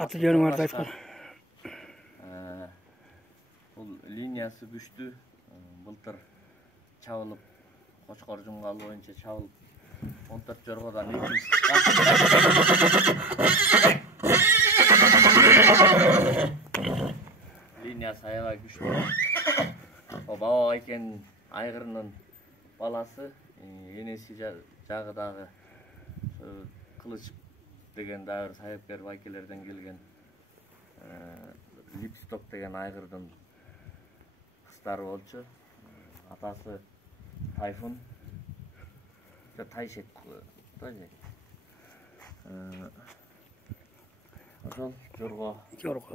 Аты жөнүңөрдү айткан. Бул линиясы күчтүү. Былтыр чабылып, Кочкор жумгалы боюнча чабылып, 14 жоргодан 2 линиясы аябай күчтүү. Баба Байкенин айгырынын баласы, энеси жагы дагы Кылыч деген дагы сайыпкер байкелерден келген Липсток деген айгырдын кыздары болчу. Атасы Тайфун, Тайшет тоже. Ошол жорго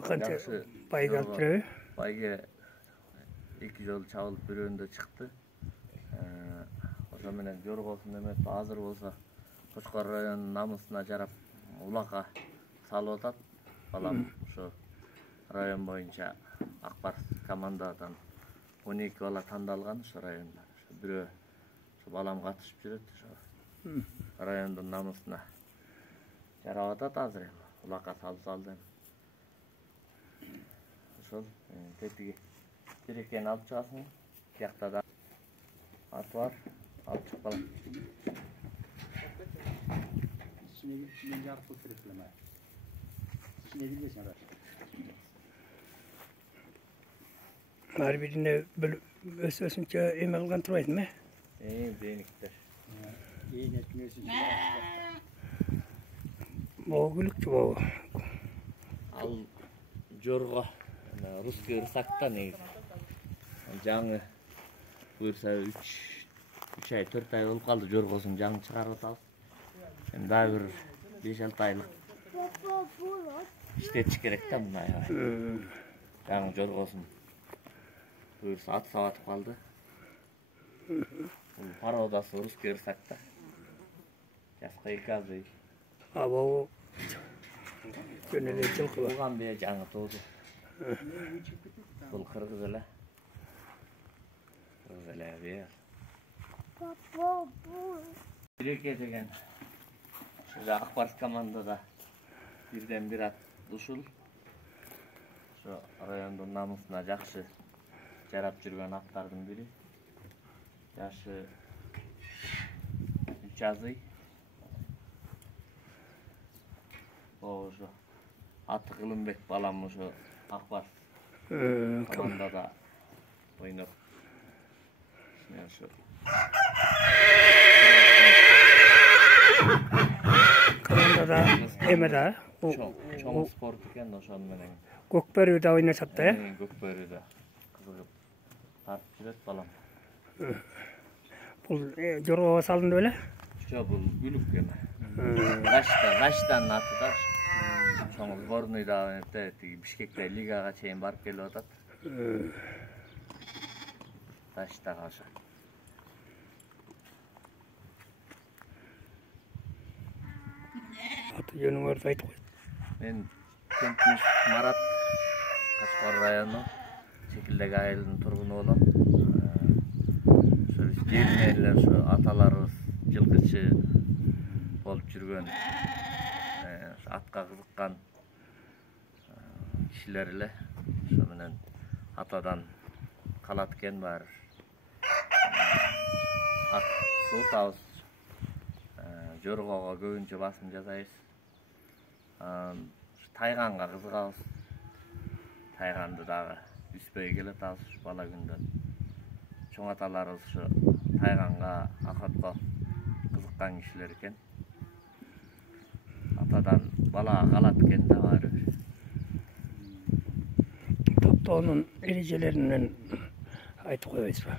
канча байга алып жүрөбү? Байге 2 жол чабылып бирөөндө чыкты. Ошо менен жоргосун эметип азыр болсо Кочкор районунун намысына жарап улакка салып атат. Балам ошо район боюнча Акбар командадан 12 бала тандалган ошо районда. Бирөө ошо балам катышып жүрөт ошо. Райондун намысына жарап атат азыр эми. Улакка салды. Ошол тетиги керекени алып чыгасың. Биякта да аты бар. Алып чыгып калам. İçine yarıp götürüpleme. İçine bilirsin ara. Her birine ösünçe emek algan turbaydı mı? Değnikler. İyi netmiyorsun. Bu gülükçü bu. Al жорго русский рысакта негизи. Жаңы буюрса 3 ай 4 ай болуп калды жоргосун жаңы чыгарып атабыз. Эми дагы бир 5-6 айлык иштетиш керек да муну аябай. Жаңы жоргосун буюрса ат сабатып калды. Бул породасы русский рысакта. Жаска 2 азый. Bu жөнеле жылкы бар. Буган бе жаңы тууду. Бул кыргыз эле. Кыргыз эле бе. Биреке деген ошо Акбар командада бирден бир ат ушул. Ошо райондун намысына жакшы жарап жүргөн аттардын бири. Жашы 3 азый. Ошо аты Кылымбек балам ошо Акбар командада ойноп. Ошо командада эмеде чоң спорт экен ошону менен Көкбөрүдө ойношот да. Көкбөрүдө кызыгып тартып жүрөт балам. Бул жорго салынды беле? Жок, бул гүлүк эме. Раштан аты да. Чоң сборныйда тиги Бишкекте лигага чейин барып келип атат. Раштага ошо. Аты жөнүңөрдү айтып кой. Мен Кемпиш Марат, Кочкор району Чекилдек айылынын тургуну болом. Ошо биз жеринен эле ошо аталарыбыз жылкычы болуп жүргөн, атка кызыккан кишилер эле. Ошо менен атадан калат экен баары. Ат сутабыз. Жоргого көбүнчө басым жасайбыз. Тайганга кызыгабыз. Тайганды дагы үспөй келатабыз бала күндөн. Чоң аталарыбыз ошо тайганга, акатко кызыккан кишилер экен. Атадан балага калат экен да баары бир. Топтоонун эрежелеринен айтып койбойсузбу?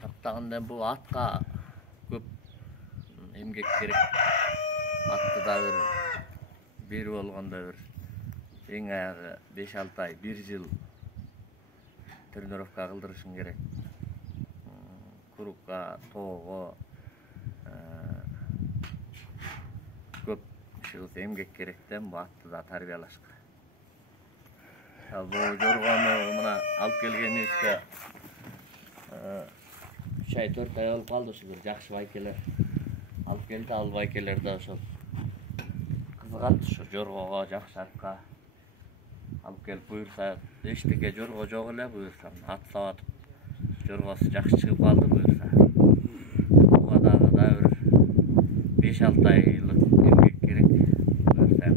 Таптаганда бул атка көп эмгек керек. Атты да бир болгондо бир эң аягы 5-6 ай, 1 жыл тренировка кылдырышың керек. Курукка, тоого көп эмгек керек да бул атты да тарбиялашка. Бул жоргону мына алып келгенибизге 3 ай 4 ай болуп калды. Ошо бир жакшы байкелер алып келди. Ал байкелер да ошо кызыгат ошо жоргого, жакшы атка. Алып келип буюрса, эчтеке жорго жок эле буюрса, ат сабатып жоргосу жакшы чыгып калды буюрса. Буга дагы бир 5-6 айлык эмгек керек буюрса.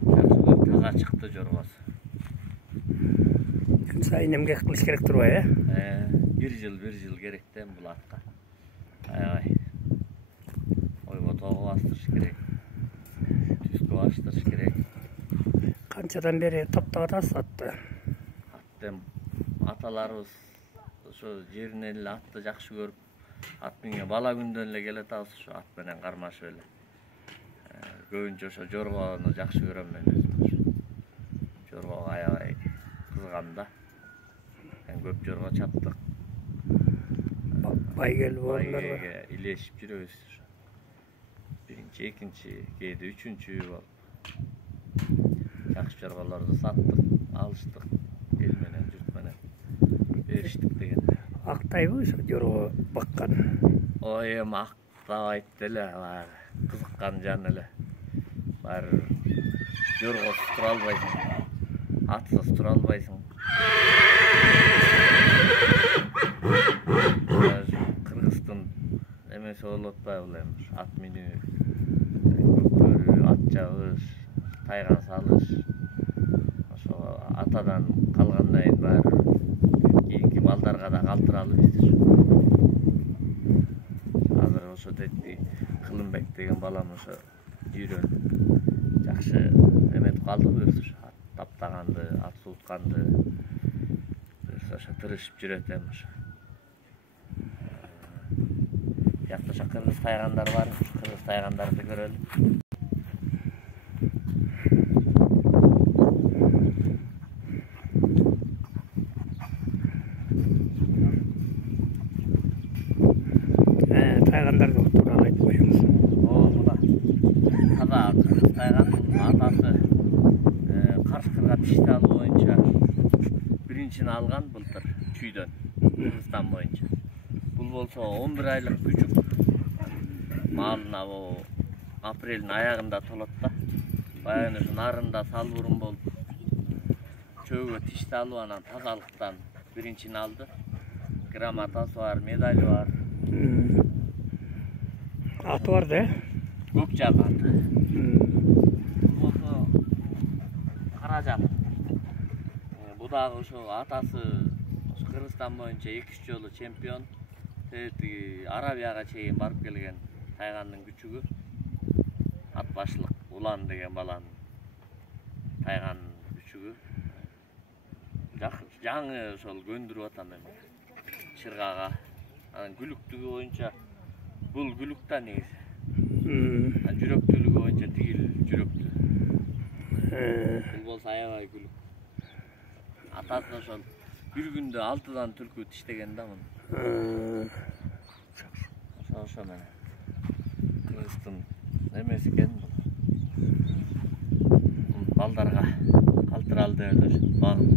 Жакшы таза чыкты жоргосу. Күн сайын эмгек кылыш керек турбайбы, Bir жыл керек да бул атка. Аябай. Ойго тоого бастырыш керек. Түскө баштырыш керек. Канчадан бери топтоп атасыз атты? Аттем аталарыбыз ошо жеринен эле атты жакшы көрүп, ат менен бала күндөн эле келе атабыз, ошо ат менен кармашып эле. Көбүнчө ошо жоргону жакшы көрөм мен өзүм. Жоргого аябай кызыгам да. Көп жорго чаптык. Байгел болдуңар. Илешип жүрөбүз. Биринчи, экинчи, кээде үчүнчү болуп. Жакшы жорголорду саттык, алыштык, эл менен, журт менен бериштик деген. Актайбы ошо жорго баккан? Ой, эми актабайт деле, кызыккан жан эле. Баары жоргосуз тура албайсың, атсыз тура албайсың. Кыргыздын эмеси болуп атпайбы эми ат минүү, көкбөрү, ат жабыш, тайган салыш. Ошо атадан калгандан кийин баары кийинки балдарга да калтыралы биз. Азыр ошо детти Кылымбек деген балам ошо үйрөнүп жакшы эметип калды буюрса, ат таптаганды, ат суутканды ошо тырышып жүрөт эми ошо. Бияқта ошо кыргыз тайгандар бар, кыргыз тайгандарды көрөлү. Тайгандарды тууралуу айтып коюңуз. Мына таза кыргыз тайгандын атасы Карышкырга тишти алуу боюнча биринчини алган былтыр чүйдөн, Кыргызстан боюнча. Бул болсо 11 айлык күчүк. Малына апрелдин аягында толот да. Баягы ушу нарында салбурун болуп, чөөгө тишти алып анан тазалыктан биринчини алды. Грамотасы бар, медали бар. Аты бар да? Көк жак аты. Бул болсо кара жак. Бу дагы ошо атасы Кыргызстан боюнча 2-3 жолу чемпион. Арабияга чейин барып келген тайгандын күчүгү. Ат башлык Улан деген баланын тайгандын күчүгү. Жаңы ошол көндүрүп атам эми. Чыргага. Анан күлүктүгү боюнча бул күлүк да негизи. Жүрөктүүлүгү боюнча тигил жүрөктүү. Бул болсо аябай күлүк. Атасы ошол bir күндө 6дан түлкү тиштеген да муну. Ошо менен. Кыргыздын эмеси экен бул. Балдарга калтыралы деп эле багып.